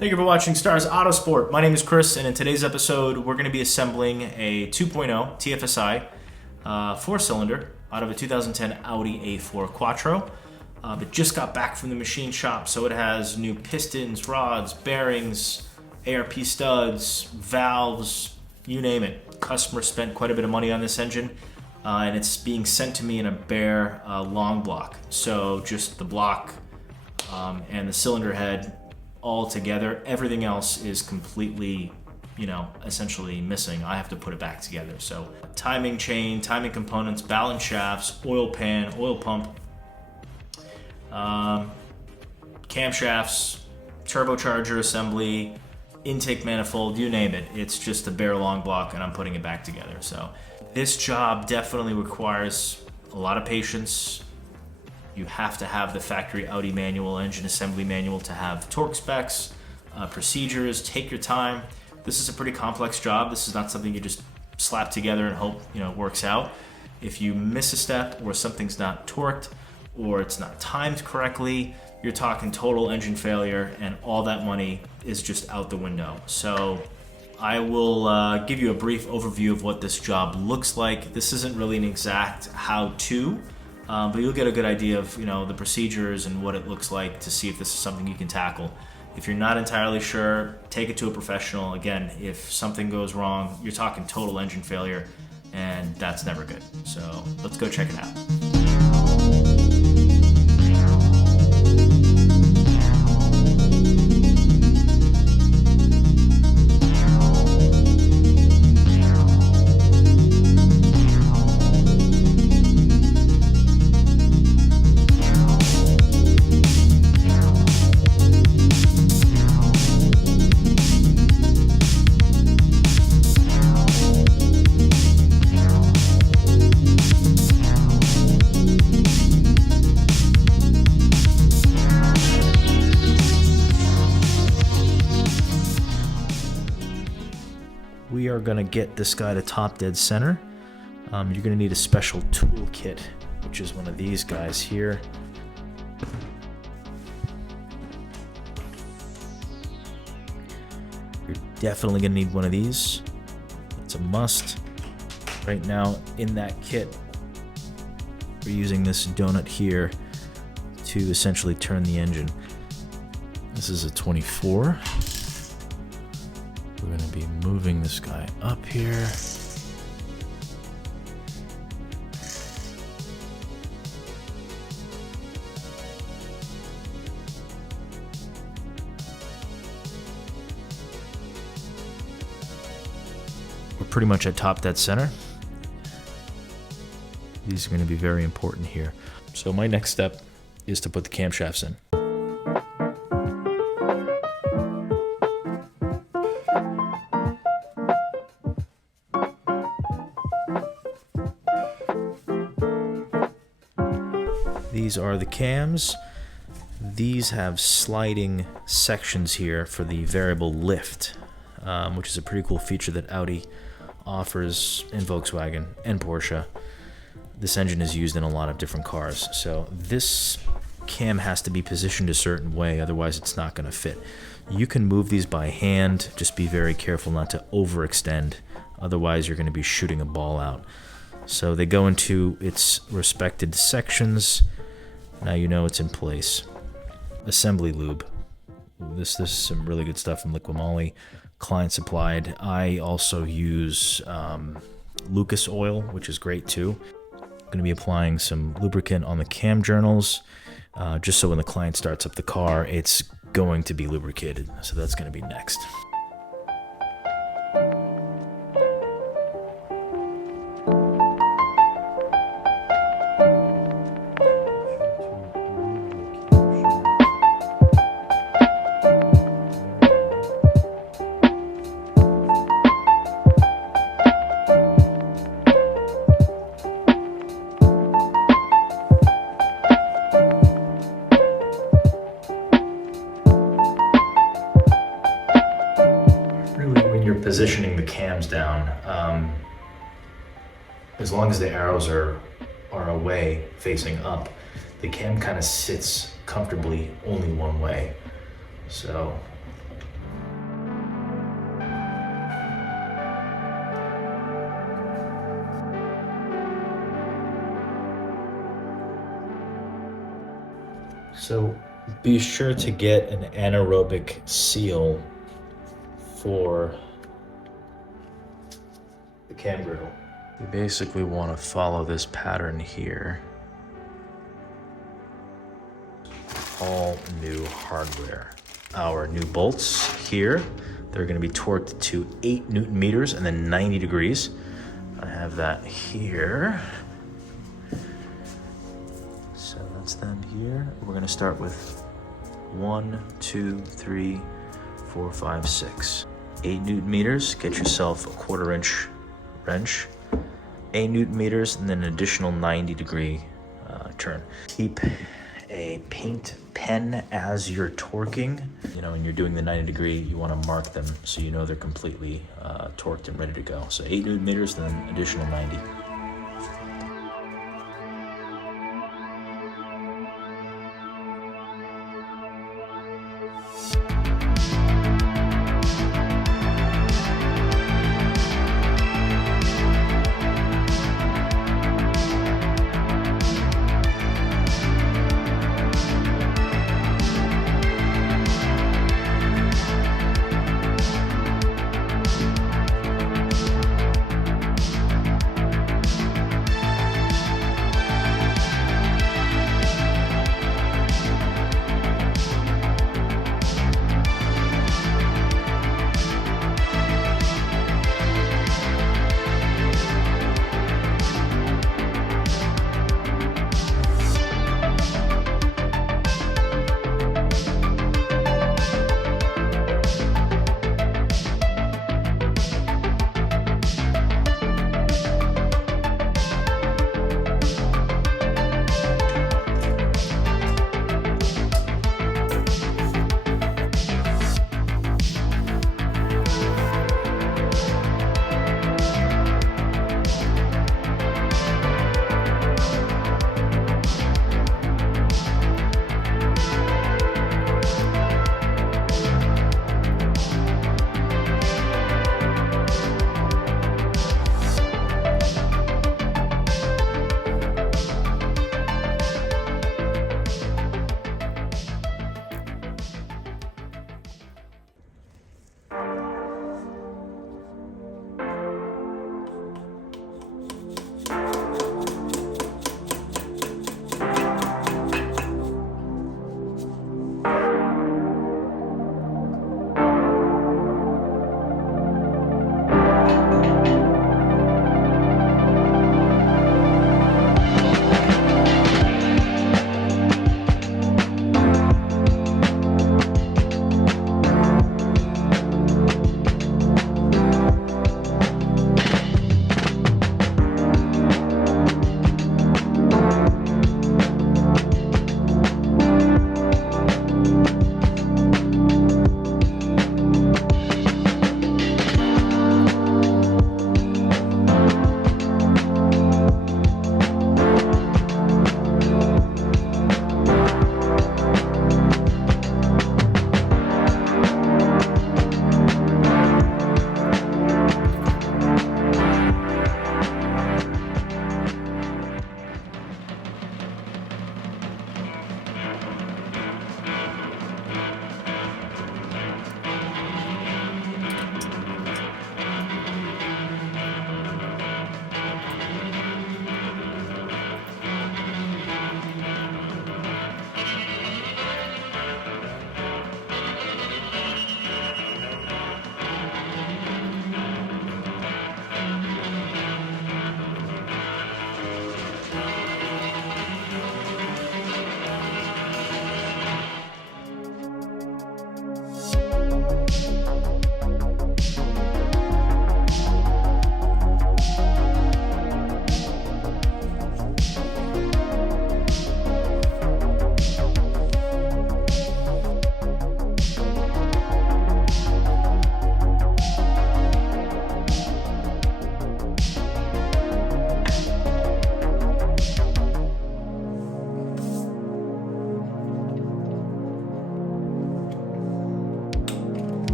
Thank you for watching StarsAutoSport. My name is Chris, and in today's episode, we're going to be assembling a 2.0 TFSI 4-cylinder out of a 2010 Audi A4 Quattro. It just got back from the machine shop, so it has new pistons, rods, bearings, ARP studs, valves, you name it. Customer spent quite a bit of money on this engine, and it's being sent to me in a bare long block. So just the block and the cylinder head all together. Everything else is completely, essentially missing. I have to put it back together. So timing chain, timing components, balance shafts, oil pan, oil pump, camshafts, turbocharger assembly, intake manifold, you name it. It's just a bare long block, and I'm putting it back together. So this job definitely requires a lot of patience. You have to have the factory Audi manual, engine assembly manual, to have torque specs, procedures. Take your time. This is a pretty complex job. This is not something you just slap together and hope works out. If you miss a step, or something's not torqued, or it's not timed correctly, you're talking total engine failure, and all that money is just out the window. So I will give you a brief overview of what this job looks like. This isn't really an exact how-to, but you'll get a good idea of the procedures and what it looks like to see if this is something you can tackle. If you're not entirely sure, take it to a professional. Again, if something goes wrong, you're talking total engine failure, and that's never good. So let's go check it out. We are going to get this guy to top dead center. You're going to need a special tool kit, which is one of these guys here. You're definitely going to need one of these. It's a must. Right now in that kit, we're using this donut here to essentially turn the engine. This is a 24. We're going to be moving this guy up here. We're pretty much at top dead center. These are going to be very important here. So my next step is to put the camshafts in. These are the cams. These have sliding sections here for the variable lift, which is a pretty cool feature that Audi offers in Volkswagen and Porsche. This engine is used in a lot of different cars, so this cam has to be positioned a certain way, otherwise it's not going to fit. You can move these by hand, just be very careful not to overextend, otherwise you're going to be shooting a ball out. So they go into its respected sections. Now you know it's in place. Assembly lube. This is some really good stuff from Liquimoly, client supplied. I also use Lucas oil, which is great too. I'm going to be applying some lubricant on the cam journals, just so when the client starts up the car, it's going to be lubricated. So that's going to be next. you're positioning the cams down, as long as the arrows are away, facing up, the cam kind of sits comfortably only one way. So be sure to get an anaerobic seal for the cam griddle. You basically want to follow this pattern here. All new hardware. Our new bolts here, they're going to be torqued to 8 Newton meters and then 90 degrees. I have that here. So that's them here. We're going to start with 1, 2, 3, 4, 5, 6. 8 Newton meters, get yourself a 1/4 inch wrench. 8 Newton meters and then an additional 90 degree turn. Keep a paint pen as you're torquing. You know, when you're doing the 90 degree, you want to mark them so you know they're completely torqued and ready to go. So 8 Newton meters, then additional 90.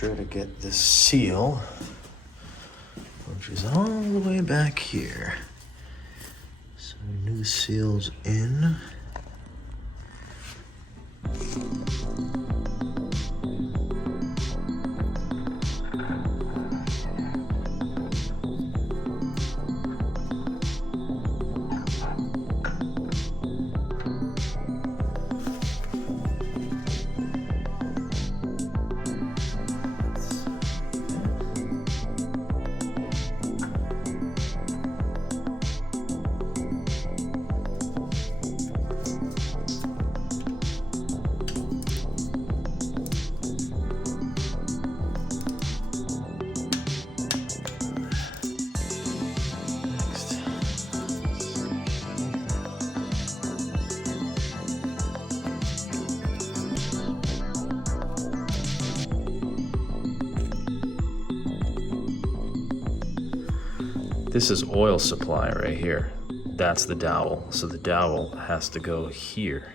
sure to get this seal, which is all the way back here. So new seal's in. This is oil supply right here. That's the dowel. So the dowel has to go here.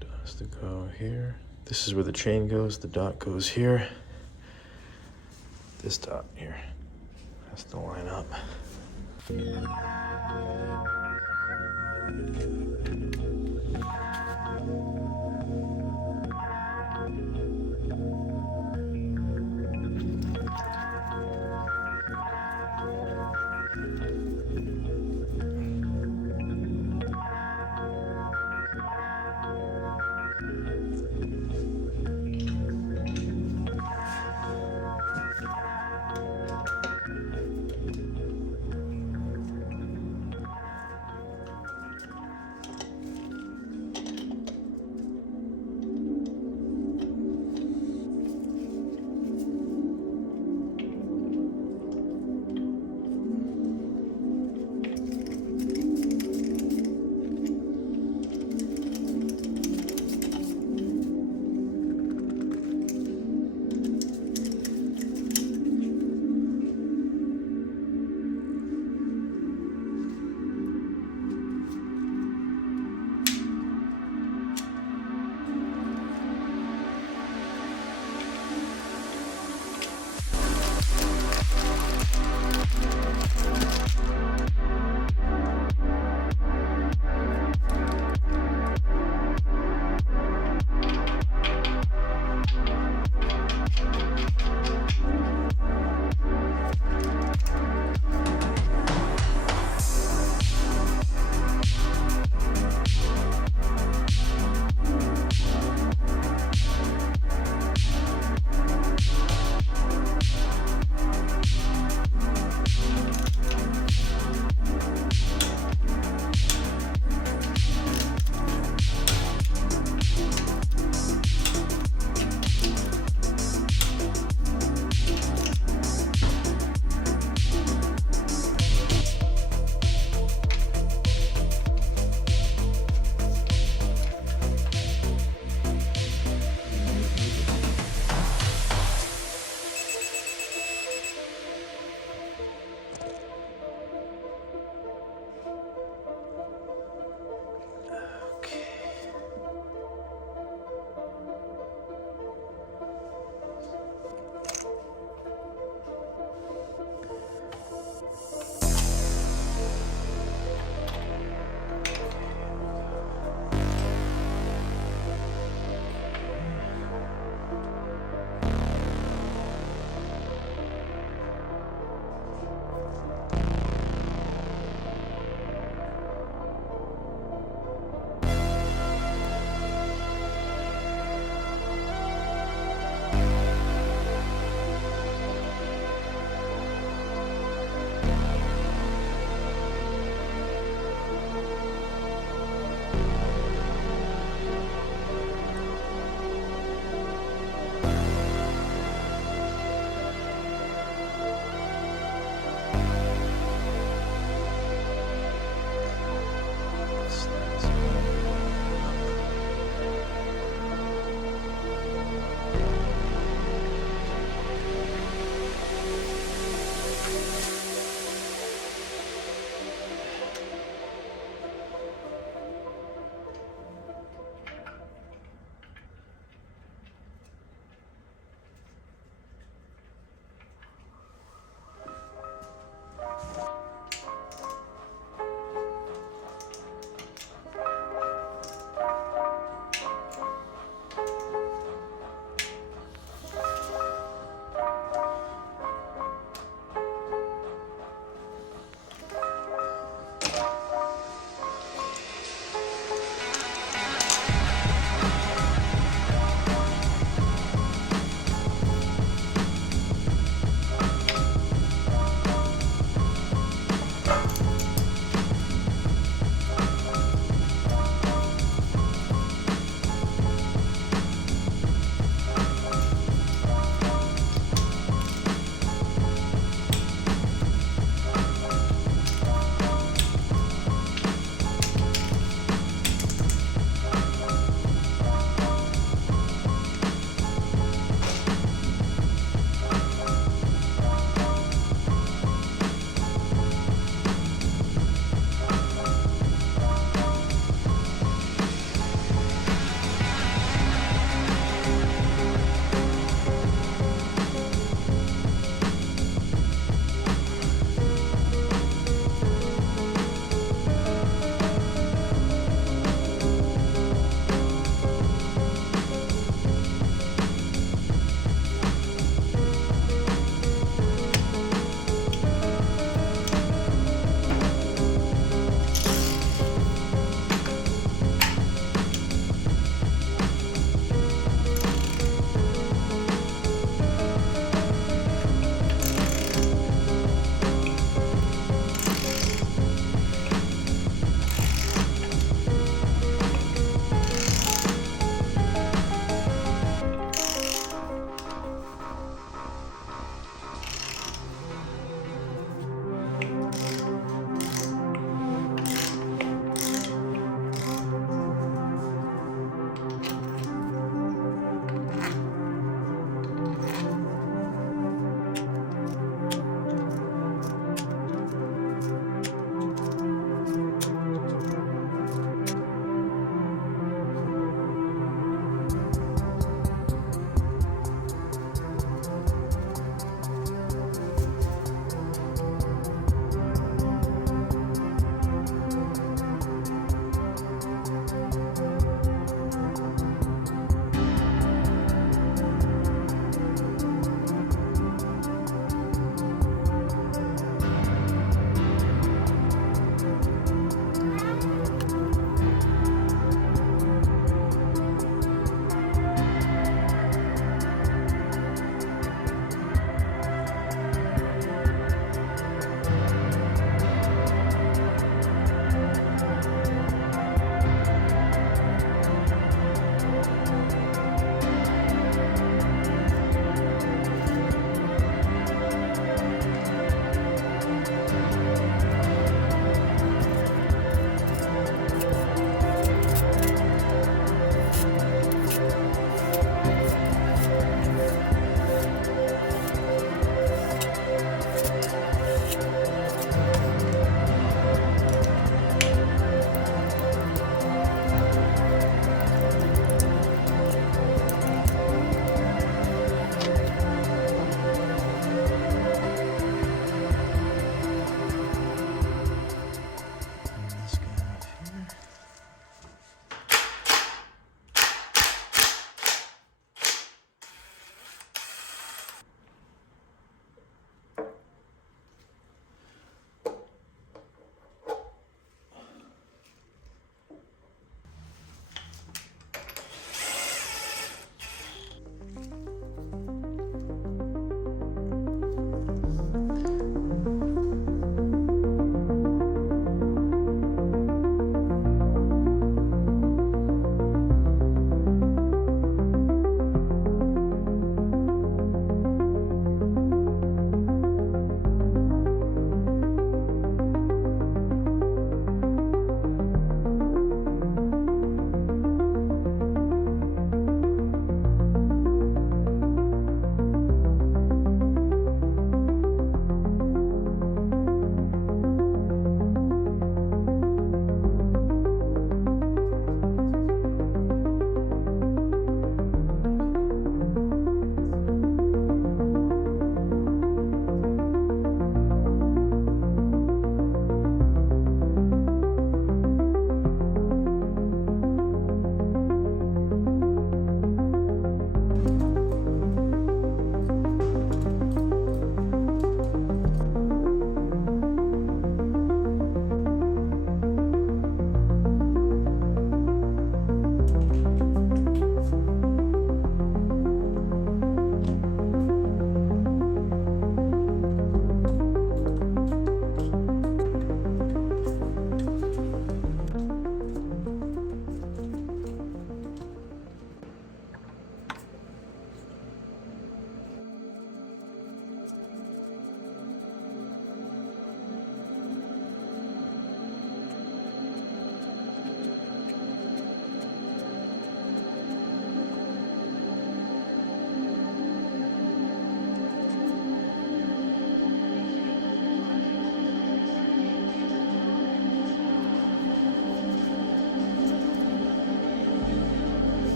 It has to go here. This is where the chain goes. The dot goes here. This dot here has to line up.